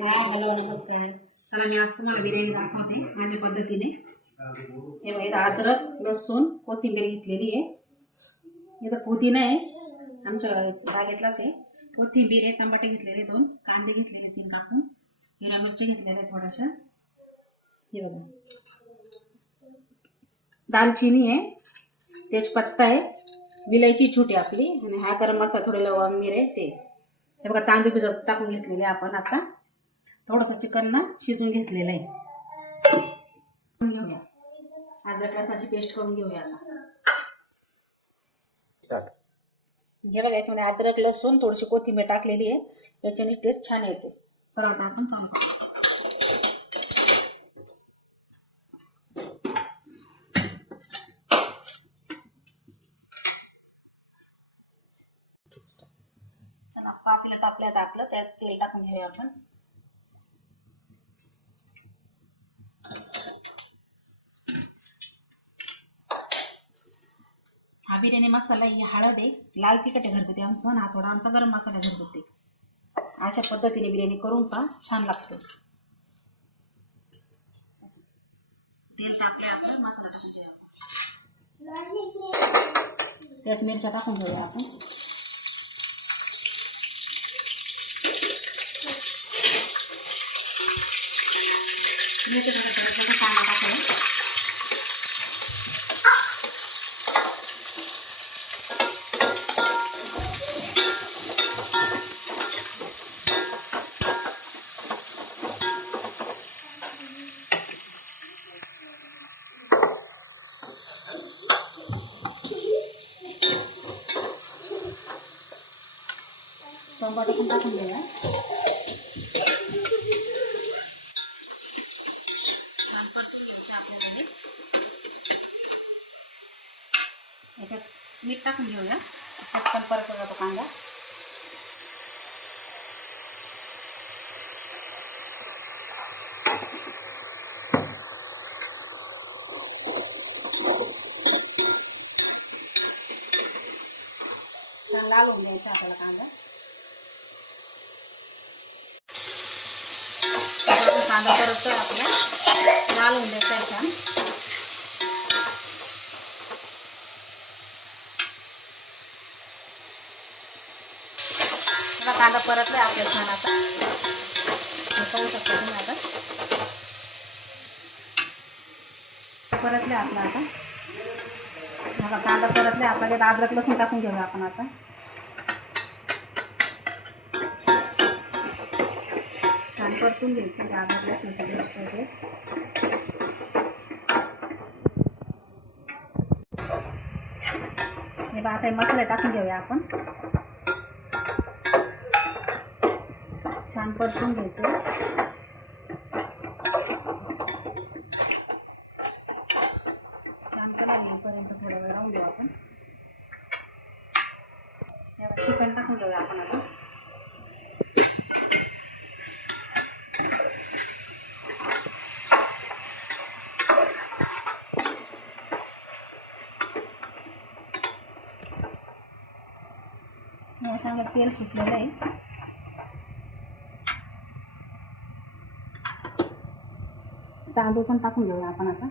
Hi hello नमस्कार. चला मी आज तुम्हाला बिर्याणी दाखवते माझ्या पद्धतीने. हे बघा अद्रक लसूण कोथिंबीर घेतलेली आहे. इथं पुदिना आहे आमच्या बागेतलाच आहे. कोथिंबीर आहे, टमाटे घेतलेले 2, कांदे घेतलेले 3 कापून, हिरव्या मिरची घेतलेल्या थोड्याशा. हे बघा दालचिनी आहे, तेजपत्ता आहे, विलायची छोटी आपली, आणि हा गरम मसाला, थोडे लवंग मिरे ते. हे बघा तांदूळ भिजवत टाकून घेतलेले आपण. आता थोडंसं चिकन ना शिजून घेतलेलं आहे. घेऊया अद्रक लसणाची पेस्ट करून घेऊया आता. हे बघा याच्यामध्ये अद्रक लसूण थोडीशी कोथिंबीर टाकलेली आहे, याच्याने टेस्ट छान येते. चला आता आपण चालू करू. चला पातेलं तापल्यात आपलं, त्यात तेल टाकून घेऊया आपण. हा बिर्याणी मसाला, ही हळद आहे, लाल तिखट आहे घरगुती आमचं, हा थोडा आमचा गरम मसाला घरगुती. अशा पद्धतीने बिर्याणी करून पहा, छान लागते. तेल तापले आपलं, मसाला टाकून घेऊया. त्यात मिरच्या टाकून घेऊया आपण. कांदा टाकूया. टमाटर पण टाकून घेऊया. छान परतून घ्यायचं आपल्यामध्ये. याच्यात मीठ टाकून घेऊया, पटकन परतला जातो कांदा. लाल होऊन घ्यायचा आपल्याला कांदा. कांदा परततोय आपला, लाल होऊन द्यायचा छान. कांदा परतलाय आपल्या छान. आता पाहू शकता तुम्ही. आता परतले आपला. आता बघा कांदा परतले आपल्याला. त्यात अद्रक लसूण टाकून घेऊया आपण. आता छान परतून घ्यायचं अद्रक लसूण सगळे. हे बघा आता मसाले टाकून घेऊया आपण. छान परतून घ्यायचं. छान कलर येईपर्यंत थोडा वेळ राहू देऊ आपण. चिकन टाकून घेऊया आपण. आता चांगलं तेल सुटलेलं आहे. तांदूळ पण टाकून घेऊया आपण. आता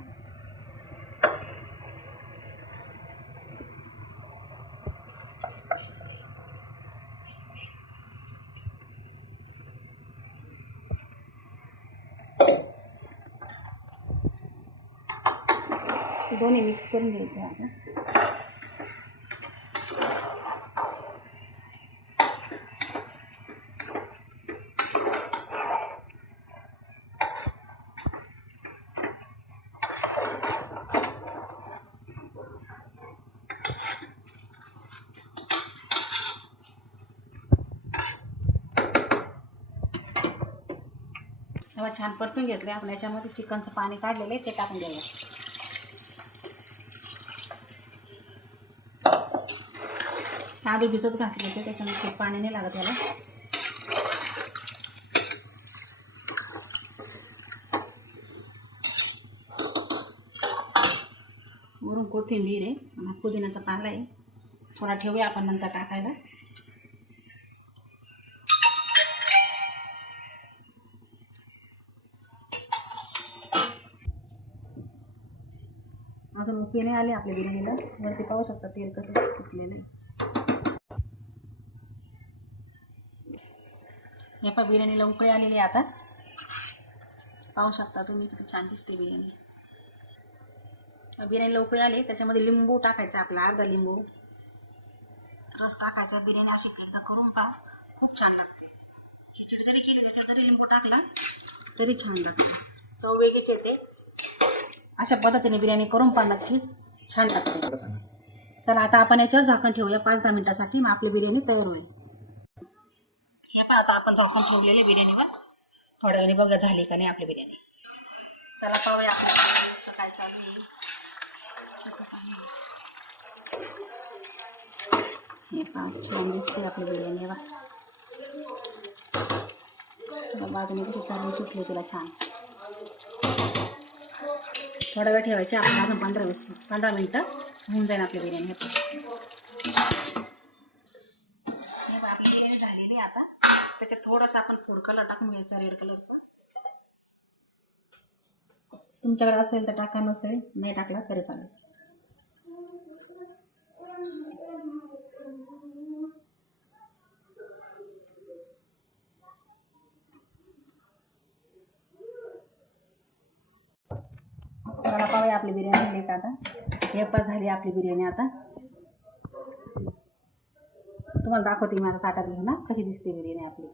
दोन्ही मिक्स करून घ्यायचं आपण. तेव्हा छान परतून घेतले आपण. याच्यामध्ये चिकनचं पाणी काढलेलं आहे ते टाकून द्यायला. तांदूळ भिजत घातले होते, त्याच्यामुळे खूप पाणी नाही लागत याला. वरून कोथिंबीर आहे, पुदिन्याचा पाला आहे, थोडा ठेवूया आपण नंतर टाकायला. अजून उकळी नाही आली आपल्या बिर्याणीला. वरती पाहू शकता तेल कसं सुटलेलं आहे. हे पहा बिर्याणीला उकळी आलेली आहे. आता पाहू शकता तुम्ही किती छान दिसते बिर्याणी. बिर्याणीला उकळी आली, त्याच्यामध्ये लिंबू टाकायचा आपला, अर्धा लिंबू रस टाकायचा. बिर्याणी अशी एकदा करून पहा, खूप छान लागते. खिचडी जरी केली त्याच्यात जरी लिंबू टाकला तरी छान लागते, चव वेगळीच येते. अशा पद्धतीने बिर्याणी करून पहा, नक्कीच छान लागते. चला आता आपण याच्यावर झाकण ठेवूया 5-10 मिनिटासाठी, मग आपली बिर्याणी तयार होईल. हे पहा आता आपण झाकण ठेवलेले बिर्याणीवर. थोड्या वेळाने बघा झाली का नाही आपली बिर्याणी. चला पाहूया आपल्या बिर्याणीचं काय चालू आहे. हे पहा छान दिसते आपली बिर्याणी. बाजूने कशी तर्री सुटली तिला छान. थोडा वेळ ठेवायचे आपण, अजून 15 मिनटं होऊन जाईल आपली बिर्याणी. हे आपली बिर्याणी झालेली आता. त्याच्यात थोडासा आपण फूड कलर टाकून घ्यायचा, रेड कलरचा. तुमच्याकडे असेल तर टाका, नसेल नाही टाकला तरी चालेल. मला पाहूया आपली बिर्याणी झाली का आता. हे पण झाली आपली बिर्याणी. आता तुम्हाला दाखवते मी आता ताटात घेऊन ना कशी दिसते बिर्याणी आपली.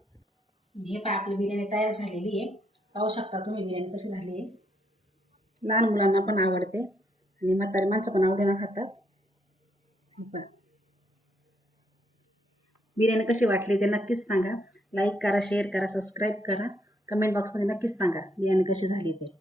हे पण आपली बिर्याणी तयार झालेली आहे. पाहू शकता तुम्ही बिर्याणी कशी झाली आहे. लहान मुलांना पण आवडते आणि म्हातारी माणसं पण आवडीनं खातात. पण बिर्याणी कशी वाटली ते नक्कीच सांगा. लाईक करा, शेअर करा, सबस्क्राईब करा. कमेंट बॉक्समध्ये नक्कीच सांगा बिर्याणी कशी झाली ते.